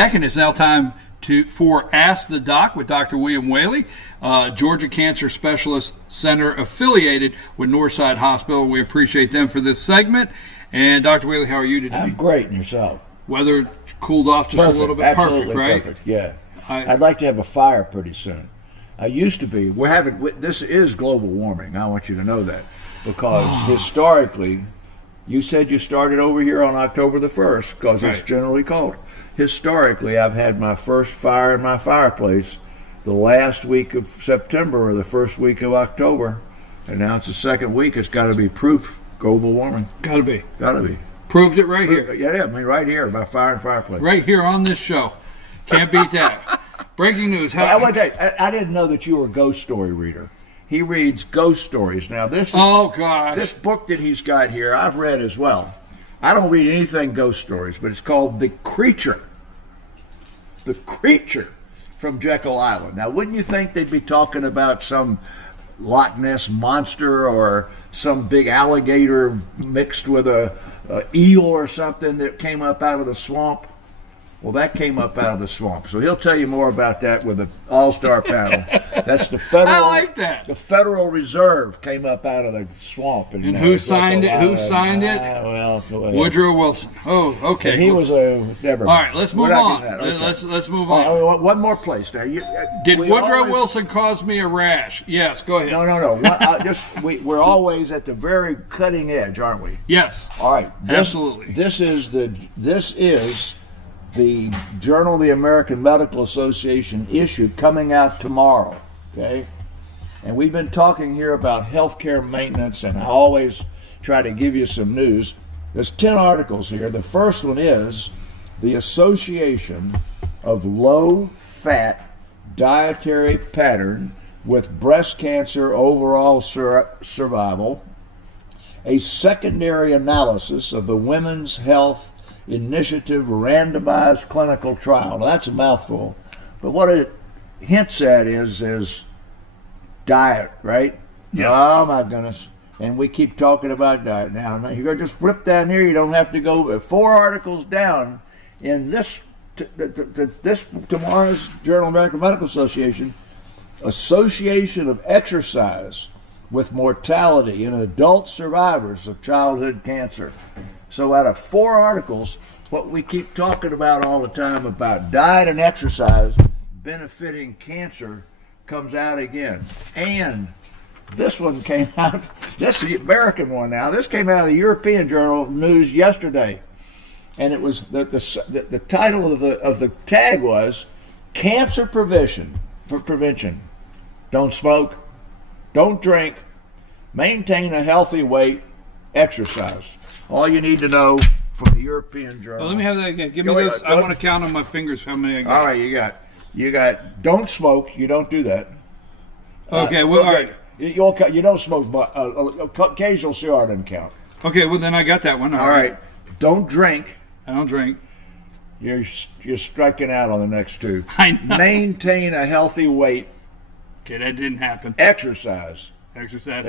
And it's now time for Ask the Doc with Dr. William Whaley, Georgia Cancer Specialist Center affiliated with Northside Hospital. We appreciate them for this segment. And Dr. Whaley, how are you today? I'm great, and yourself? Weather cooled off just a little bit. Absolutely perfect, right? Perfect. Yeah. I'd like to have a fire pretty soon. I used to be. This is global warming. I want you to know that, because historically, you said you started over here on October the 1st, because it's generally cold. Historically, I've had my first fire in my fireplace the last week of September or the first week of October, and now it's the second week. It's got to be proof global warming. Got to be. Got to be. Proved it right here. Yeah, I mean right here, by fire and fireplace. Right here on this show. Can't beat that. Breaking news. I didn't know that you were a ghost story reader. He reads ghost stories. Now this book that he's got here, I've read as well. I don't read anything ghost stories, but it's called The Creature. The Creature from Jekyll Island. Now, wouldn't you think they'd be talking about some Loch Ness monster or some big alligator mixed with a eel or something that came up out of the swamp? Well, that came up out of the swamp. So he'll tell you more about that with the all-star panel. That's the Federal. I like that. The Federal Reserve came up out of the swamp. And who signed it? Who signed it? Woodrow Wilson. Oh, okay. And he was a never. All right, let's move on. Okay. Let's move on. One more place now. Did Woodrow Wilson cause me a rash? Yes. Go ahead. No. We're always at the very cutting edge, aren't we? Yes. All right. Absolutely. This is the Journal of the American Medical Association issue coming out tomorrow, okay? And we've been talking here about healthcare maintenance, and I always try to give you some news. There's 10 articles here. The first one is the Association of Low-Fat Dietary Pattern with Breast Cancer Overall Survival, a secondary analysis of the Women's Health Initiative randomized clinical trial. Now, that's a mouthful, but what it hints at is diet, right? Yeah. Oh my goodness! And we keep talking about diet now. You're gonna just flip down here. You don't have to go 4 articles down in this tomorrow's Journal of American Medical Association of Exercise with Mortality in Adult Survivors of Childhood Cancer. So out of 4 articles, what we keep talking about all the time about diet and exercise benefiting cancer comes out again. And this one came out, this is the American one now, this came out of the European Journal of News yesterday. And it was, the title of the tag was, Cancer Prevention. Don't smoke, don't drink, maintain a healthy weight, exercise. All you need to know from the European Journal. Well, let me have that again. Give me this. I want to count on my fingers how many I got. All right, you got. Don't smoke. You don't do that. Okay. Well, all right. You don't smoke, but occasional cigar doesn't count. Okay. Well, then I got that one. All right. Don't drink. I don't drink. You're striking out on the next 2. I know. Maintain a healthy weight. Okay, that didn't happen. Exercise. That's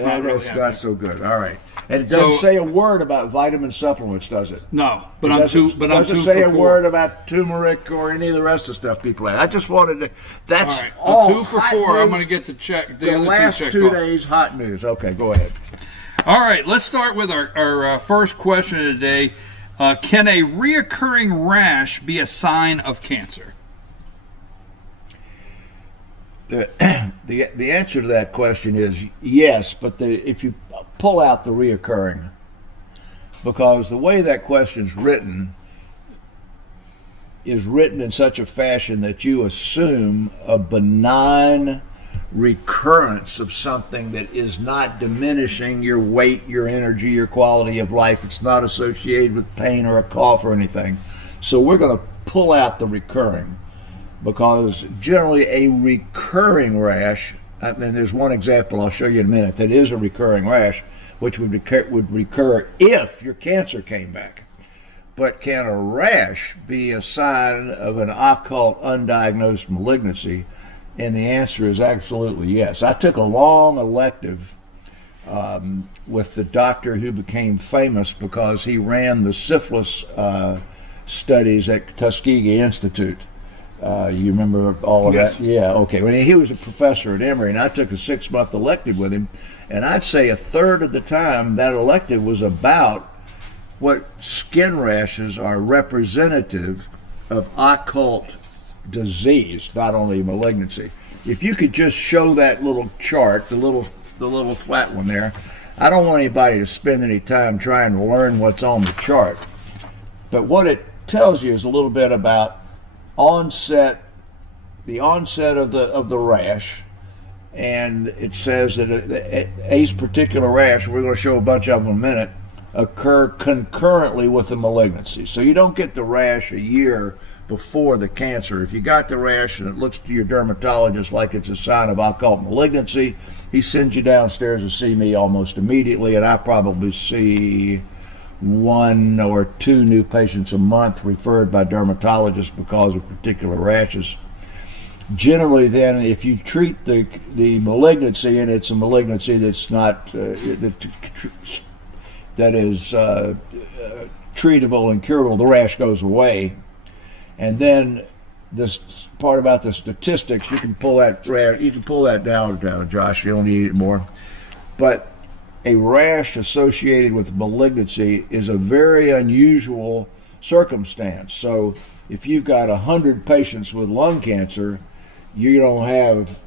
not so good. All right, and it doesn't say a word about vitamin supplements, does it? No, but I'm two. But I'm 2 for 4. Doesn't say a word about turmeric or any of the rest of the stuff people have. I just wanted to. That's all right. 2 for 4. I'm going to get the check. The last 2 days hot news. Okay, go ahead. All right, let's start with our first question of the day. Can a reoccurring rash be a sign of cancer? The answer to that question is yes, but if you pull out the reoccurring, because the way that question's written is written in such a fashion that you assume a benign recurrence of something that is not diminishing your weight, your energy, your quality of life. It's not associated with pain or a cough or anything. So we're going to pull out the recurring. Because generally a recurring rash, I mean, there's one example I'll show you in a minute that is a recurring rash, which would recur if your cancer came back. But can a rash be a sign of an occult undiagnosed malignancy? And the answer is absolutely yes. I took a long elective with the doctor who became famous because he ran the syphilis studies at Tuskegee Institute. You remember all of Yes. that? Yeah, okay. Well, he was a professor at Emory, and I took a 6-month elective with him, and I'd say a third of the time that elective was about what skin rashes are representative of occult disease, not only malignancy. If you could just show that little chart, the little flat one there, I don't want anybody to spend any time trying to learn what's on the chart. But what it tells you is a little bit about the onset of the rash, and it says that a particular rash, we're going to show a bunch of them in a minute, occur concurrently with the malignancy. So you don't get the rash a year before the cancer. If you got the rash and it looks to your dermatologist like it's a sign of occult malignancy, he sends you downstairs to see me almost immediately, and I probably see 1 or 2 new patients a month referred by dermatologists because of particular rashes. Generally, then, if you treat the malignancy, and it's a malignancy that's not that is treatable and curable, the rash goes away. And then this part about the statistics, you can pull that down, Josh. You don't need it more. But a rash associated with malignancy is a very unusual circumstance. So if you've got 100 patients with lung cancer, you don't have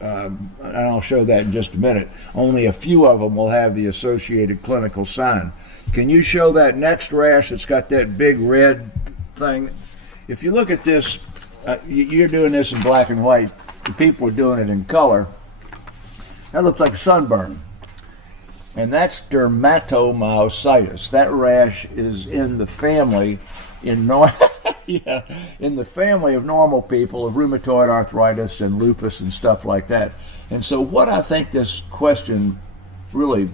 and I'll show that in just a minute, only a few of them will have the associated clinical sign. Can you show that next rash that's got that big red thing? If you look at this, you're doing this in black and white. The people are doing it in color. That looks like a sunburn. And that's dermatomyositis. That rash is in the family in the family of normal people, of rheumatoid arthritis and lupus and stuff like that. And so what I think this question really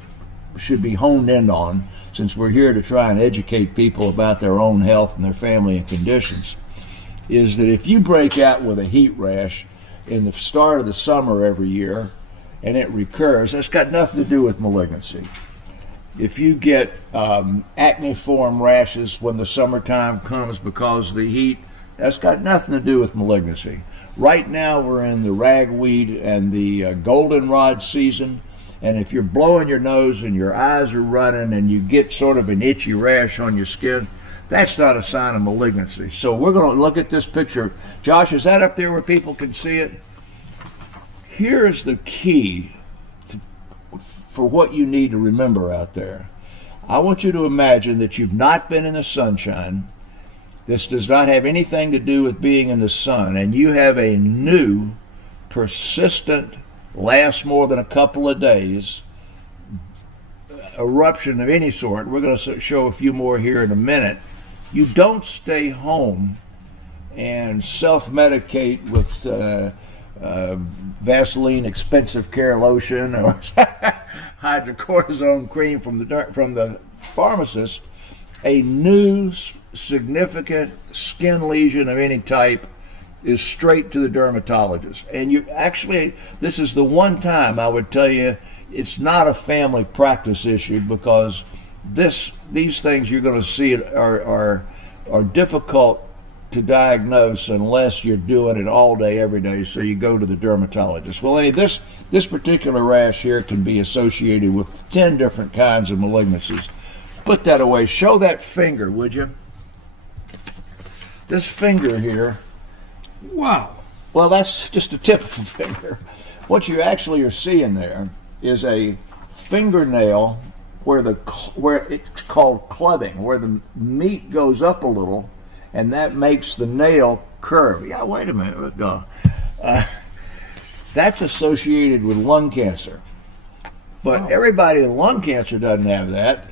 should be honed in on, since we're here to try and educate people about their own health and their family and conditions, is that if you break out with a heat rash in the start of the summer every year and it recurs, that's got nothing to do with malignancy. If you get acneiform rashes when the summertime comes because of the heat, that's got nothing to do with malignancy. Right now we're in the ragweed and the goldenrod season, and if you're blowing your nose and your eyes are running and you get sort of an itchy rash on your skin, that's not a sign of malignancy. So we're going to look at this picture. Josh, is that up there where people can see it? Here's the key for what you need to remember out there. I want you to imagine that you've not been in the sunshine. This does not have anything to do with being in the sun, and you have a new, persistent, lasts more than a couple of days, eruption of any sort. We're going to show a few more here in a minute. You don't stay home and self-medicate with Vaseline expensive care lotion or hydrocortisone cream from the pharmacist. A new significant skin lesion of any type is straight to the dermatologist. And you actually, this is the one time I would tell you it's not a family practice issue, because these things you're going to see are difficult to diagnose unless you're doing it all day, every day, so you go to the dermatologist. Well, this particular rash here can be associated with 10 different kinds of malignancies. Put that away. Show that finger, would you? This finger here. Wow. Well, that's just a tip of a finger. What you actually are seeing there is a fingernail where it's called clubbing, where the meat goes up a little, and that makes the nail curve. Yeah, wait a minute. That's associated with lung cancer. But everybody with lung cancer doesn't have that.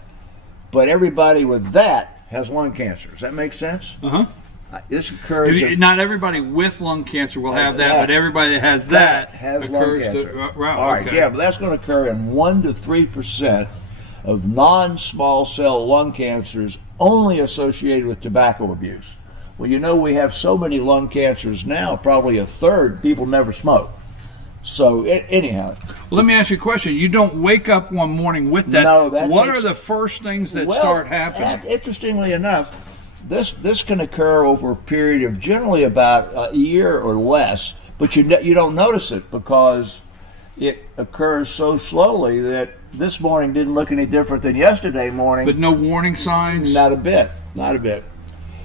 But everybody with that has lung cancer. Does that make sense? Uh-huh. This occurs. Not everybody with lung cancer will have that, but everybody that has that has occurs lung cancer. All right, okay. Yeah, but that's going to occur in 1 to 3% of non-small cell lung cancers only associated with tobacco abuse. Well, you know, we have so many lung cancers now, probably a third people never smoke. So anyhow. Well, let me ask you a question. You don't wake up one morning with that. No, what are the first things that start happening? Interestingly enough, this can occur over a period of generally about a year or less, but you don't notice it because it occurs so slowly that this morning didn't look any different than yesterday morning. But no warning signs? Not a bit. Not a bit.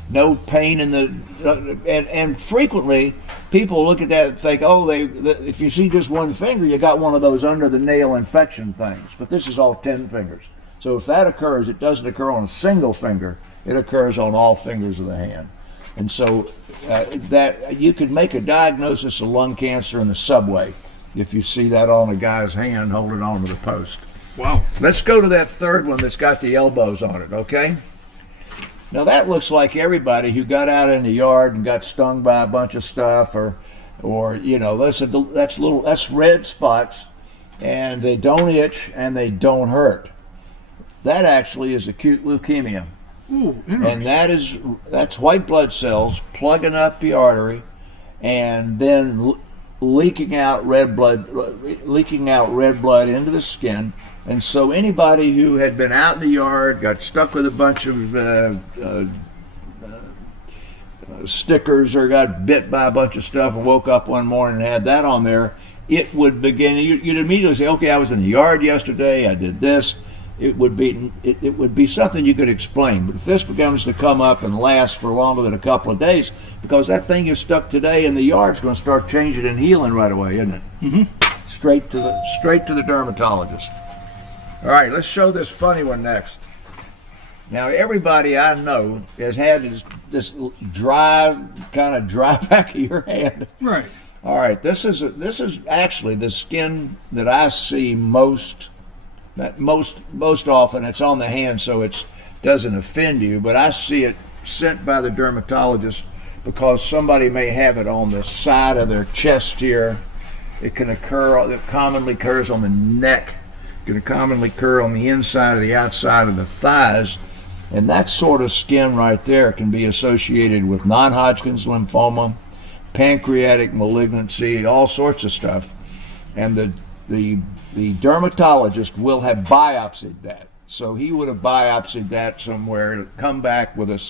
No pain in the... and frequently, people look at that and think, oh, if you see just one finger, you got one of those under-the-nail infection things. But this is all 10 fingers. So if that occurs, it doesn't occur on a single finger. It occurs on all fingers of the hand. And so that you could make a diagnosis of lung cancer in the subway if you see that on a guy's hand holding on to the post. Wow. Let's go to that third one that's got the elbows on it, okay? Now that looks like everybody who got out in the yard and got stung by a bunch of stuff, or you know, that's red spots, and they don't itch and they don't hurt. That actually is acute leukemia. Ooh, and that's white blood cells plugging up the artery and then leaking out red blood into the skin. And so anybody who had been out in the yard, got stuck with a bunch of stickers, or got bit by a bunch of stuff and woke up one morning and had that on there, it would begin, you'd immediately say, okay, I was in the yard yesterday, I did this. It would be something you could explain. But if this begins to come up and last for longer than a couple of days, because that thing you stuck today in the yard is going to start changing and healing right away, isn't it? Mm-hmm. Straight to the dermatologist. All right, let's show this funny one next. Now, everybody I know has had this dry back of your hand. Right. All right, this is actually the skin that I see most often. It's on the hand, so it doesn't offend you, but I see it sent by the dermatologist because somebody may have it on the side of their chest here. It commonly occurs on the neck. It can commonly occur on the inside or the outside of the thighs, and that sort of skin right there can be associated with non-Hodgkin's lymphoma, pancreatic malignancy, all sorts of stuff. And the dermatologist will have biopsied that. So he would have biopsied that somewhere, come back with a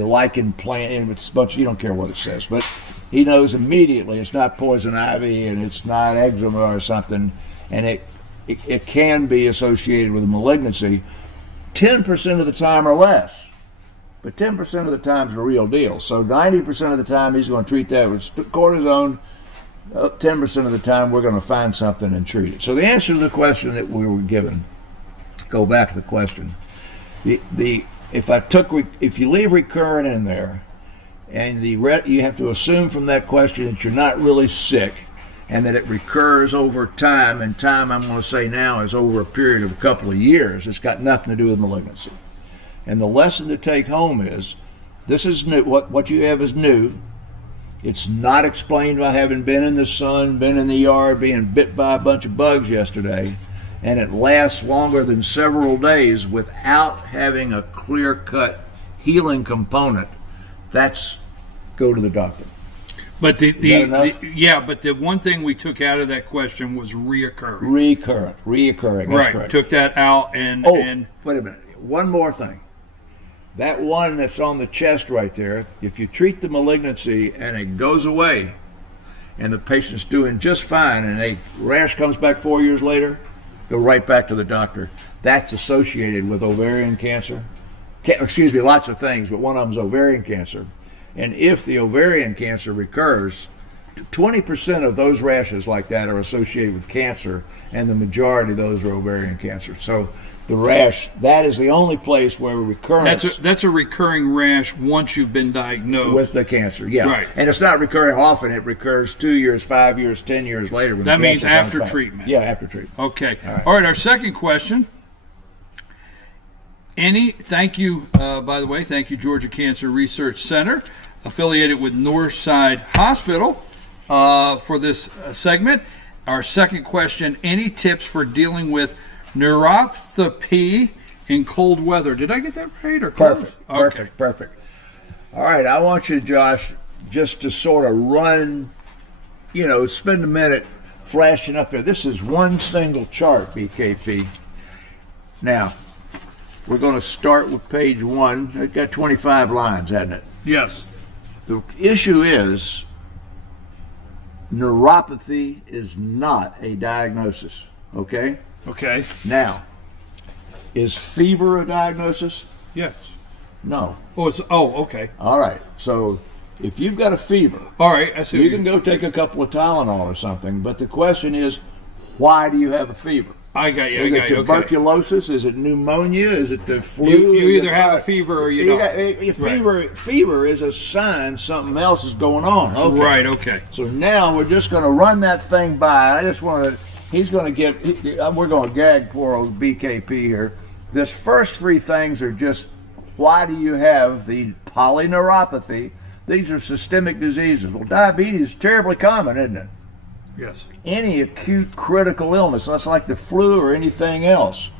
lichen plant, and it's a bunch, you don't care what it says, but he knows immediately it's not poison ivy and it's not eczema or something, and it can be associated with a malignancy 10% of the time or less. But 10% of the time is the real deal. So 90% of the time he's going to treat that with cortisone. 10% of the time we're going to find something and treat it. So the answer to the question that we were given, go back to the question. If you leave recurrent in there, and you have to assume from that question that you're not really sick, and that it recurs over time, and time I'm going to say now is over a period of a couple of years. It's got nothing to do with malignancy. And the lesson to take home is, this is new. What you have is new. It's not explained by having been in the sun, been in the yard, being bit by a bunch of bugs yesterday, and it lasts longer than several days without having a clear-cut healing component. That's go to the doctor. But but the one thing we took out of that question was reoccurring. Reoccurring. Right. Correct. Took that out and wait a minute. One more thing. That one that's on the chest right there, if you treat the malignancy and it goes away and the patient's doing just fine and a rash comes back 4 years later, go right back to the doctor. That's associated with ovarian cancer. Lots of things, but one of them is ovarian cancer. And if the ovarian cancer recurs, 20% of those rashes like that are associated with cancer, and the majority of those are ovarian cancer. So the rash, that is the only place where recurrence... That's a recurring rash once you've been diagnosed. With the cancer, yeah. Right. And it's not recurring often. It recurs 2 years, 5 years, 10 years later. That means after treatment. Yeah, after treatment. Okay. All right, our second question. Thank you, by the way, thank you, Georgia Cancer Research Center, affiliated with Northside Hospital, for this segment. Our second question, any tips for dealing with neuropathy in cold weather? Did I get that right or close? Perfect. All right, I want you, Josh, just to sort of run, spend a minute flashing up there. This is one single chart, BKP. Now, we're going to start with page 1. It got 25 lines, hasn't it? Yes. The issue is neuropathy is not a diagnosis, okay? Okay. Now, is fever a diagnosis? Yes. No. Okay. All right. So if you've got a fever, all right, I see. You can go take a couple of Tylenol or something, but the question is, why do you have a fever? I got you. Is it tuberculosis? Okay. Is it pneumonia? Is it the flu? You either have a fever or you don't. Fever is a sign something else is going on. Okay. Right. Okay. So now we're just going to run that thing by. I just want to. He's going to get. We're going to gag poor old BKP here. This first 3 things are just, why do you have the polyneuropathy? These are systemic diseases. Well, diabetes is terribly common, isn't it? Yes. Any acute critical illness, that's like the flu or anything else.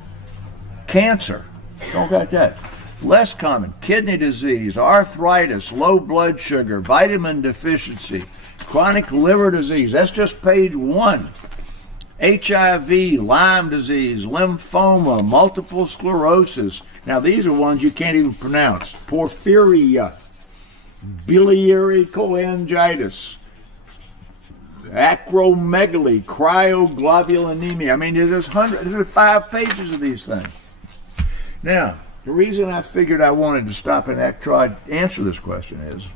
Cancer, don't got that. Less common, kidney disease, arthritis, low blood sugar, vitamin deficiency, chronic liver disease. That's just page 1. HIV, Lyme disease, lymphoma, multiple sclerosis. Now these are ones you can't even pronounce. Porphyria, biliary cholangitis, acromegaly, cryoglobulinemia. I mean, there's 5 pages of these things. Now, the reason I figured I wanted to stop and try to answer this question is,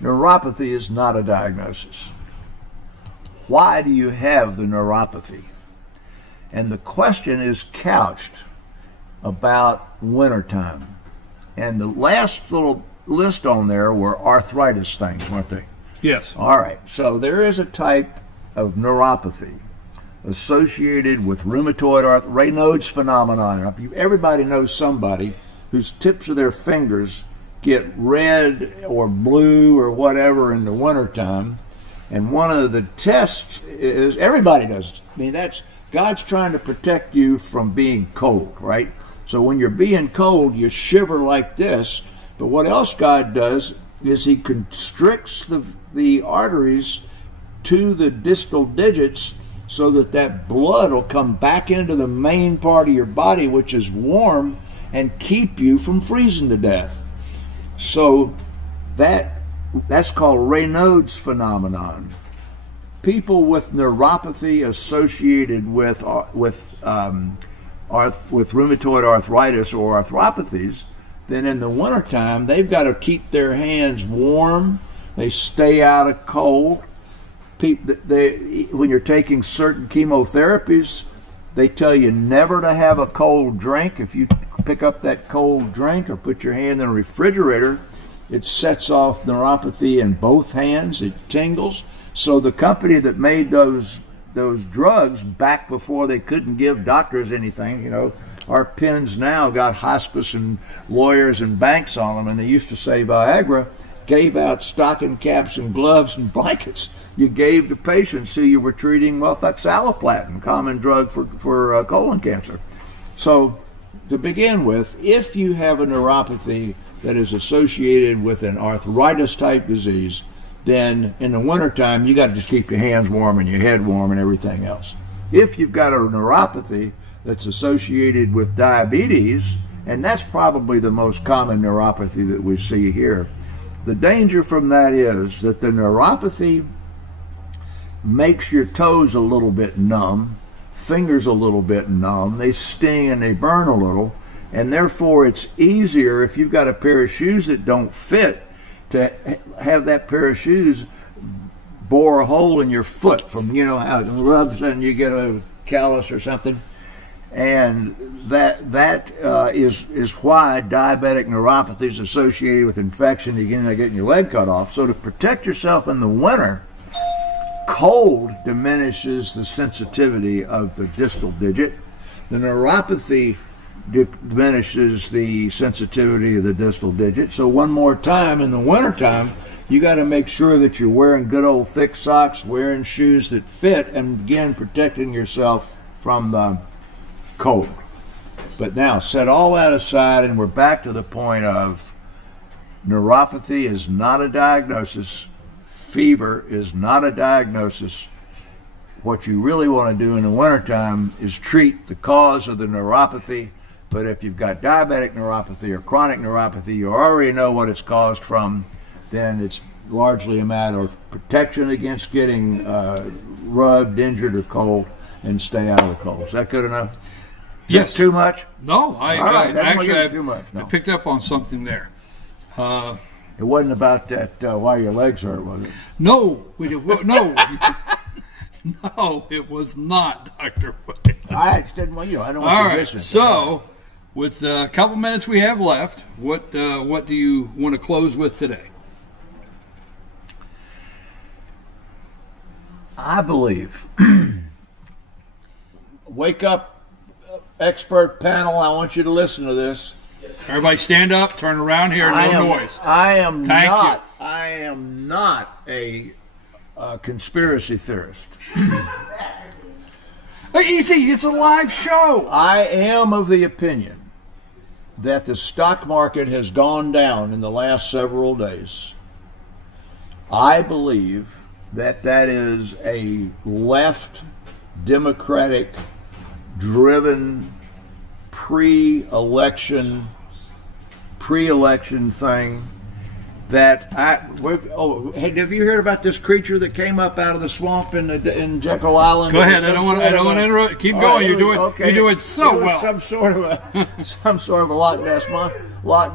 neuropathy is not a diagnosis. Why do you have the neuropathy? And the question is couched about wintertime. And the last little list on there were arthritis things, weren't they? Yes. All right. So there is a type of neuropathy associated with rheumatoid Raynaud's phenomenon. Everybody knows somebody whose tips of their fingers get red or blue or whatever in the wintertime. And one of the tests is, everybody does it. I mean, that's, God's trying to protect you from being cold, right? So when you're being cold, you shiver like this. But what else God does is he constricts the arteries to the distal digits so that that blood will come back into the main part of your body, which is warm, and keep you from freezing to death. So that's called Raynaud's phenomenon. People with neuropathy associated with rheumatoid arthritis or arthropathies, then in the wintertime, they've got to keep their hands warm. They stay out of cold. When you're taking certain chemotherapies, they tell you never to have a cold drink. If you pick up that cold drink or put your hand in a refrigerator, it sets off neuropathy in both hands. It tingles. So the company that made those drugs back before they couldn't give doctors anything, you know, our pens now got hospice and lawyers and banks on them, and they used to say Viagra gave out stocking caps and gloves and blankets. You gave to patients who you were treating with oxaliplatin, common drug for colon cancer. So to begin with, if you have a neuropathy that is associated with an arthritis type disease, then in the wintertime you got to just keep your hands warm and your head warm and everything else. If you've got a neuropathy that's associated with diabetes, and that's probably the most common neuropathy that we see here, the danger from that is that the neuropathy makes your toes a little bit numb, fingers a little bit numb, they sting and they burn a little, and therefore it's easier if you've got a pair of shoes that don't fit to have that pair of shoes bore a hole in your foot from, you know, how it rubs and you get a callus or something. And that is why diabetic neuropathy is associated with infection, getting your leg cut off. So to protect yourself in the winter, cold diminishes the sensitivity of the distal digit. The neuropathy diminishes the sensitivity of the distal digit. So one more time, in the wintertime, you got to make sure that you're wearing good old thick socks, wearing shoes that fit, and again, protecting yourself from the cold. But now, set all that aside, and we're back to the point of neuropathy is not a diagnosis. Fever is not a diagnosis. What you really want to do in the wintertime is treat the cause of the neuropathy, But if you've got diabetic neuropathy or chronic neuropathy, you already know what it's caused from, then it's largely a matter of protection against getting rubbed, injured, or cold, and stay out of the cold. Is that good enough? Yes. Too much? No, I Too much. No. I picked up on something there. It wasn't about that why your legs hurt, was it? No, no. No, it was not, Dr. Whaley. I just didn't want you. I don't want All you right, listening. so with a couple minutes we have left, what do you want to close with today? I believe. Wake up, expert panel. I want you to listen to this. Everybody stand up, turn around here, no noise. I am Thank not. you. I am not a conspiracy theorist. Easy, it's a live show. I am of the opinion that the stock market has gone down in the last several days. I believe that that is a left Democratic driven pre-election thing that hey, have you heard about this creature that came up out of the swamp in Jekyll Island? Go ahead. I don't want to interrupt. Keep going. You're doing so well. Some sort of a Loch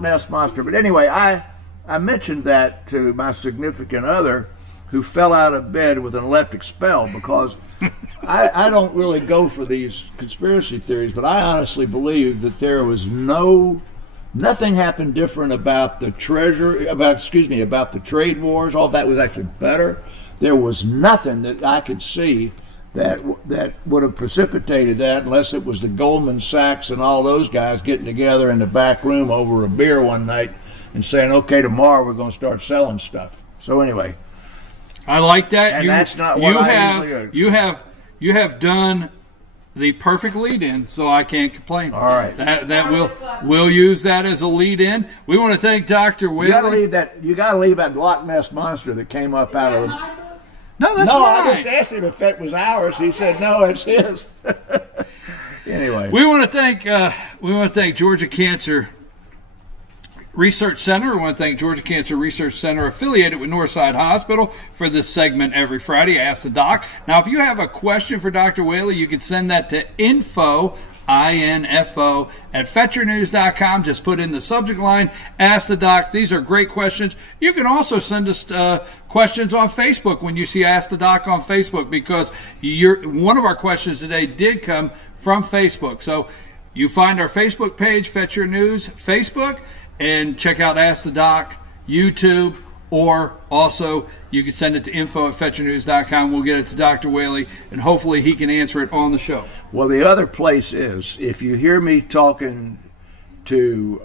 Ness monster. But anyway, I mentioned that to my significant other, who fell out of bed with an epileptic spell, because I don't really go for these conspiracy theories, but I honestly believe that there was nothing happened different about the about the trade wars. All that was actually better. There was nothing that I could see that would have precipitated that, unless it was the Goldman Sachs and all those guys getting together in the back room over a beer one night and saying, okay, tomorrow we're going to start selling stuff. So anyway, I like that. And that's not what you have done the perfect lead-in, so I can't complain. All right. We'll use that as a lead-in. We want to thank Dr. Whaley. You got to leave that Loch Ness monster that came up out of. No, that's fine. I just asked him if it was ours. He said no, it's his. Anyway, we want to thank Georgia Cancer Research Center. We want to thank Georgia Cancer Research Center, affiliated with Northside Hospital, for this segment every Friday, Ask the Doc. Now, if you have a question for Dr. Whaley, you can send that to info, I-N-F-O, at fetchernews.com. Just put in the subject line, Ask the Doc. These are great questions. You can also send us questions on Facebook when you see Ask the Doc on Facebook, because one of our questions today did come from Facebook. So you find our Facebook page, Fetcher News Facebook, and check out Ask the Doc, YouTube, or also you can send it to info@fetchernews.com. We'll get it to Dr. Whaley, and hopefully he can answer it on the show. Well, the other place is, if you hear me talking to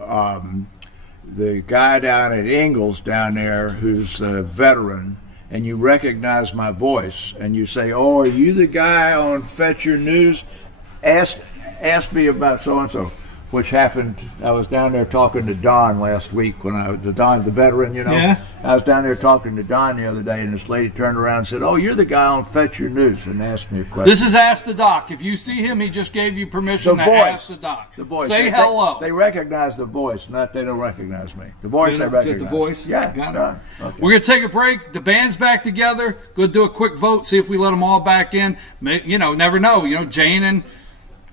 the guy down at Ingalls down there who's a veteran, and you recognize my voice, and you say, oh, are you the guy on Fetcher News? Ask me about so-and-so. Which happened, I was down there talking to Don last week Don, the veteran, Yeah. I was down there talking to Don the other day, and this lady turned around and said, oh, you're the guy on Fetcher News, and asked me a question. This is Ask the Doc. If you see him, he just gave you permission to ask the Doc. The voice. Say hello. They recognize the voice, not they don't recognize me. The voice they recognize. The voice? Yeah. Got it. Okay. We're going to take a break. The band's back together. Go do a quick vote, see if we let them all back in. Never know. Jane and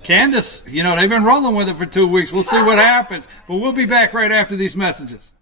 Candace, they've been rolling with it for 2 weeks. We'll see what happens. But we'll be back right after these messages.